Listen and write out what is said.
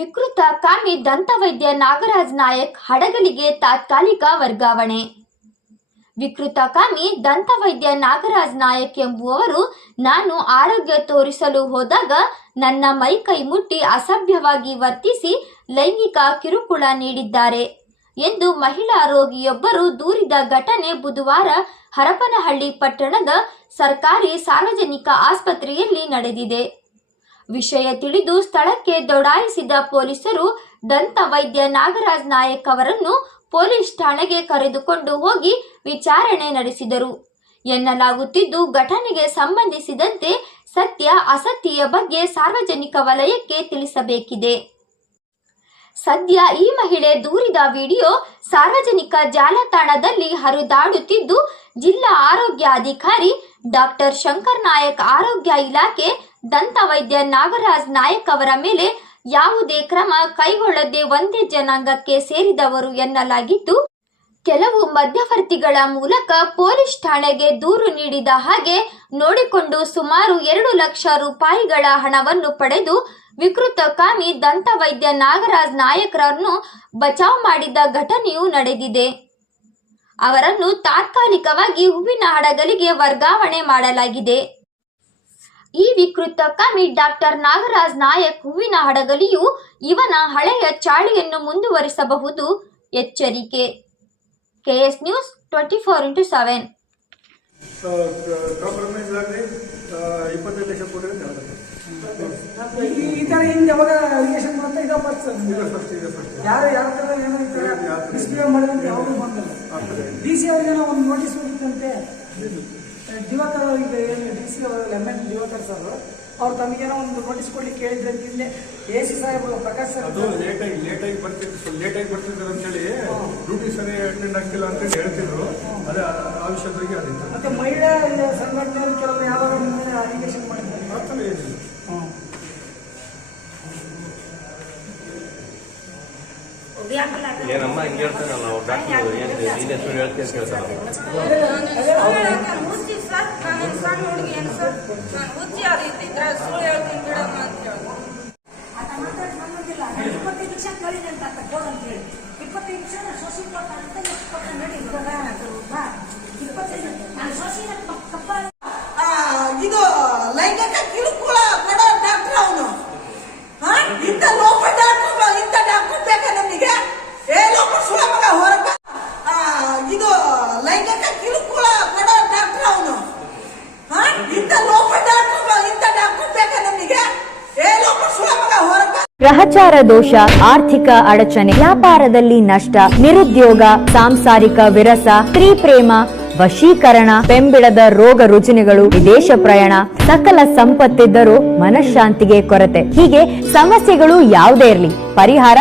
ವಿಕೃತ ಕಾಮಿ ದಂತವೈದ್ಯ ನಾಗರಾಜ್ ನಾಯಕ್ ಹಡಗಲಿಗೆ ತಾತ್ಕಾಲಿಕ ವರ್ಗಾವಣೆ. ವಿಕೃತ ಕಾಮಿ ದಂತವೈದ್ಯ ನಾಗರಾಜ್ ನಾಯಕ್ ಎಂಬುವವರು ನಾನು ಆರೋಗ್ಯ ತೋರಿಸಲು ಹೋದಾಗ ನನ್ನ ಮೈ ಕೈ ಮುಟ್ಟಿ ಅಸಭ್ಯವಾಗಿ ವರ್ತಿಸಿ ಲೈಂಗಿಕ ಕಿರುಕುಳ ನೀಡಿದ್ದಾರೆ ಎಂದು ಮಹಿಳಾ ರೋಗಿಯೊಬ್ಬರು ದೂರಿದ ಘಟನೆ ಬುಧವಾರ ಹರಪನಹಳ್ಳಿ ಪಟ್ಟಣದ ಸರ್ಕಾರಿ ಸಾರ್ವಜನಿಕ ಆಸ್ಪತ್ರೆಯಲ್ಲಿ ನಡೆದಿದೆ. ವಿಷಯ ತಿಳಿದು ಸ್ಥಳಕ್ಕೆ ದೌಡಾಯಿಸಿದ ಪೊಲೀಸರು ದಂತ ವೈದ್ಯ ನಾಗರಾಜ್ ನಾಯಕ್ ಅವರನ್ನು ಪೊಲೀಸ್ ಠಾಣೆಗೆ ಕರೆದುಕೊಂಡು ಹೋಗಿ ವಿಚಾರಣೆ ನಡೆಸಿದರು ಎನ್ನಲಾಗುತ್ತಿದ್ದು, ಘಟನೆಗೆ ಸಂಬಂಧಿಸಿದಂತೆ ಸತ್ಯ ಅಸತ್ಯದ ಬಗ್ಗೆ ಸಾರ್ವಜನಿಕ ವಲಯಕ್ಕೆ ತಿಳಿಸಬೇಕಿದೆ. ಸದ್ಯ ಈ ಮಹಿಳೆ ದೂರಿದ ವಿಡಿಯೋ ಸಾರ್ವಜನಿಕ ಜಾಲತಾಣದಲ್ಲಿ ಹರಿದಾಡುತ್ತಿದ್ದು, ಜಿಲ್ಲಾ ಆರೋಗ್ಯ ಅಧಿಕಾರಿ ಡಾಕ್ಟರ್ ಶಂಕರ್ ನಾಯಕ್, ಆರೋಗ್ಯ ಇಲಾಖೆ ದಂತ ವೈದ್ಯ ನಾಗರಾಜ್ ನಾಯಕ್ ಅವರ ಮೇಲೆ ಯಾವುದೇ ಕ್ರಮ ಕೈಗೊಳ್ಳದೆ ಒಂದೇ ಜನಾಂಗಕ್ಕೆ ಸೇರಿದವರು ಎನ್ನಲಾಗಿದ್ದು, ಕೆಲವು ಮಧ್ಯವರ್ತಿಗಳ ಮೂಲಕ ಪೊಲೀಸ್ ಠಾಣೆಗೆ ದೂರು ನೀಡಿದ ಹಾಗೆ ನೋಡಿಕೊಂಡು ಸುಮಾರು 2 ಲಕ್ಷ ರೂಪಾಯಿಗಳ ಹಣವನ್ನು ಪಡೆದು ವಿಕೃತ ಕಾಮಿ ದಂತ ವೈದ್ಯ ನಾಗರಾಜ್ ನಾಯಕ್ರನ್ನು ಬಚಾವ್ ಮಾಡಿದ ಘಟನೆಯು ನಡೆದಿದೆ. ಅವರನ್ನು ತಾತ್ಕಾಲಿಕವಾಗಿ ಹೂವಿನ ಹಡಗಲಿಗೆ ವರ್ಗಾವಣೆ ಮಾಡಲಾಗಿದೆ. ಈ ವಿಕೃತ ಕಾಮಿ ಡಾಕ್ಟರ್ ನಾಗರಾಜ್ ನಾಯಕ್ ಹೂವಿನ ಹಡಗಲಿಯು ಇವನ ಹಳೆಯ ಚಾಳಿಯನ್ನು ಮುಂದುವರಿಸಬಹುದು. ಎಚ್ಚರಿಕೆ. KS news 24x7. ಈ ತರ ಹಿಂದೆ ಯಾವಾಗ ಅಲಿಗೇಷನ್ ಮಾಡ್ತಾ ಇದ ಡಿಸ್ಪ್ಲೇ ಮಾಡಿದ್ರೆ ಯಾವುದು ಬಂದಲ್ಲ. DC ಅವರಿಗೆ ಒಂದು ನೋಟಿಸ್ ಹೋಗಿತ್ತಂತೆ. ದಿವಾಕರ್ ಈಗ ಏನು DC ಅವರು MN ದಿವಾಕರ್ ಸರ್ ಅವ್ರು ತಮಗೇನೋ ಒಂದು ನೋಟಿಸ್ ಕೊಡ್ಲಿಕ್ಕೆ ಹೇಳಿದ್ರೆ ಹಿಂದೆ AC ಸಾಹೇಬರು ಪ್ರಕಾಶ್ ಸರ್ ಲೇಟಾಗಿ ಬರ್ತಿದ್ರು ಅಂತೇಳಿ ಡ್ಯೂಟಿ ಸರಿ ಅಟೆಂಡ್ ಆಗ್ತಿಲ್ಲ ಅಂತ ಹೇಳ್ತಿದ್ರು. ಅದೇ ಆ ವಿಷಯದ ಬಗ್ಗೆ ಅದಿತ್ತು. ಮತ್ತೆ ಮಹಿಳಾ ಸಂಘಟನೆಯವರು ಕೆಲವು ಯಾವಾಗ ಅಲಿಗೇಷನ್ ಮಾಡಿದ್ದಾರೆ ಮಾತ್ರ ಏನಿಲ್ಲ. ಏನಮ್ಮ ಹಿಂಗೆ ಹೇಳ್ತಾನಲ್ಲ ಅವ್ರು ಡಾಕ್ಟರ್ ಏನು ನೀನು ಹೆಸರು ಹೇಳ್ತೀನಿ ಅಂತ ಕೇಳ್ತಾರ. ಹುಚ್ಚಿ ಸರ್, ನಾನು ಸಣ್ಣ ಹುಡುಗಿ ಏನು ಸರ್, ನಾನು ಹುಚ್ಚಿ ಅದು ಇದ್ದಿದ್ರೆ ಸುಳ್ಳು ಹೇಳ್ತೀನಿ ಬಿಡಮ್ಮ ಅಂತ ಹೇಳಿ 25 ನಿಮಿಷ ಕಳಿದೆ ಅಂತ ಬೋರ್ಡ್ ಅಂತ ಹೇಳಿ 25 ನಿಮಿಷ ಸೋಸಿ ಕೊಟ್ಟ ಅಂತ ನಡಿ 25 ನಾನು ಸೋಸಿ ಇದು ಲೈಂಗಿಕ ಕಿರುಕುಳ ಕೊಡೋ ಡಾಕ್ಟರ್ ಅವನು. ಇಂಥ ಲೋಕ ಡಾಕ್ಟರ್, ಇಂಥ ಡಾಕ್ಟರ್ ಬೇಕಾ ನಮಗೆ? ಲೋಕ ಸುಳ ಮಗ ಹೊರಗ. ಇದು ಲೈಂಗಿಕ ಕಿರುಕುಳ ಕೊಡೋ ಡಾಕ್ಟರ್ ಅವನು. ಇಂಥ ಲೋಕ ಡಾಕ್ಟರ್, ಇಂಥ ಡಾಕ್ಟರ್ ಬೇಕಾ ನಮಗೆ? ಲೋಕ ಸುಳ ಮಗ ಹೊರಗ. ಗ್ರಹಚಾರ ದೋಷ, ಆರ್ಥಿಕ ಅಡಚಣೆ, ವ್ಯಾಪಾರದಲ್ಲಿ ನಷ್ಟ, ನಿರುದ್ಯೋಗ, ಸಾಂಸಾರಿಕ ವಿರಸ, ಸ್ತ್ರೀ ಪ್ರೇಮ, ವಶೀಕರಣ, ಬೆಂಬಿಡದ ರೋಗ ರುಜಿನಗಳು, ವಿದೇಶ ಪ್ರಯಾಣ, ಸಕಲ ಸಂಪತ್ತಿದ್ದರೂ ಮನಃಶಾಂತಿಗೆ ಕೊರತೆ, ಹೀಗೆ ಸಮಸ್ಯೆಗಳು ಯಾವುದೇ ಇರಲಿ ಪರಿಹಾರ